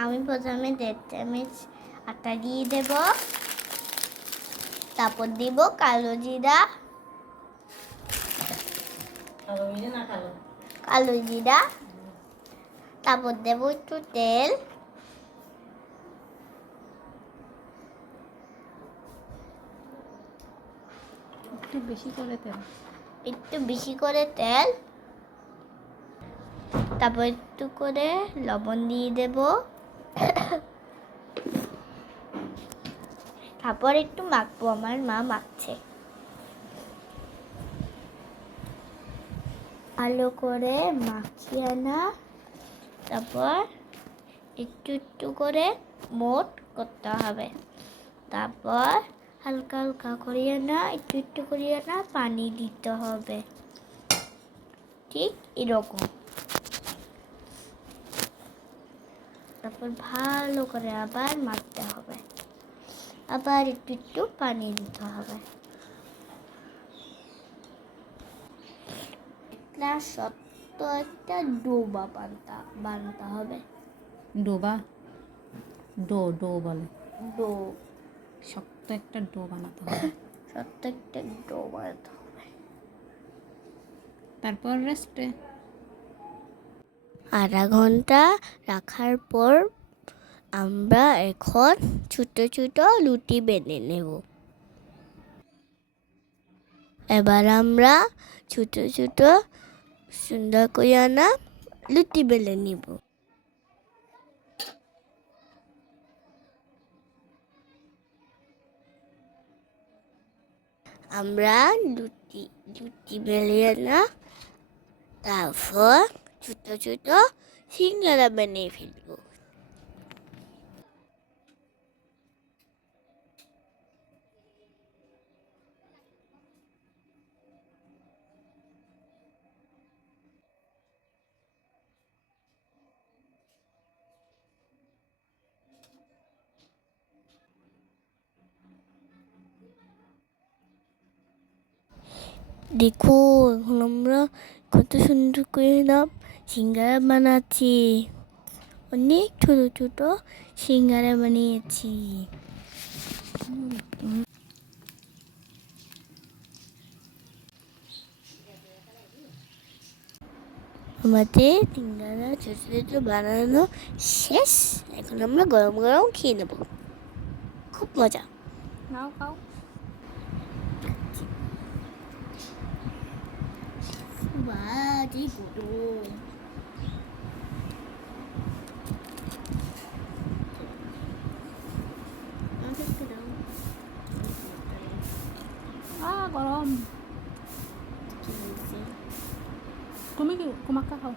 আমি প্রথমে দেড় চামচ আটা দিয়ে দেব। তারপর দিব কালো জিরা। কালো জিরা তারপর দেব একটু তেল। একটু বেশি করে তেল। একটু বেশি করে তেল। তারপর একটু করে লবণ দিয়ে দেব। তারপর একটু মাখবো, আমার মা মাখছে। ভালো করে মাখিয়ে না, তারপর একটু একটু করে মোট করতে হবে। তারপর হালকা হালকা করিয়ে না, একটু একটু করিয়ে না, পানি দিতে হবে। ঠিক এরকম। তারপর ভালো করে আবার মাখতে হবে। আবার একটু একটু পানি দিতে হবে। একটা শক্ত একটা ডোবা বানতে বানতে হবে। ডোবা? ডো ডো বলে। ডো। শক্ত একটা ডো বানাতে হবে। শক্ত একটা ডো বানাতে হবে। তারপর রেস্টে আধা ঘণ্টা রাখার পর আমরা এখন ছোট ছোট লুটি বেনে নেব। এবার আমরা ছোট ছোট সুন্দর করে আনা লুটি বেলে নিব। আমরা লুটি লুটি বেলে আনা, তারপর ছোট ছোট সিঙ্গারা বানিয়ে ফেলব। দেখো এখন আমরা কত সুন্দর করে না সিঙ্গারা বানাচ্ছি অনেক ছোট ছোট সিঙ্গারা বানিয়েছি আমাদের সিঙ্গারা ছোট ছোট বানানো শেষ এখন আমরা গরম গরম খেয়ে নেব খুব মজা নাও খাও বাহ কি গরম আমাকে দাও আ গরম কি হয়েছে তুমি কি কুমাক্কা খাও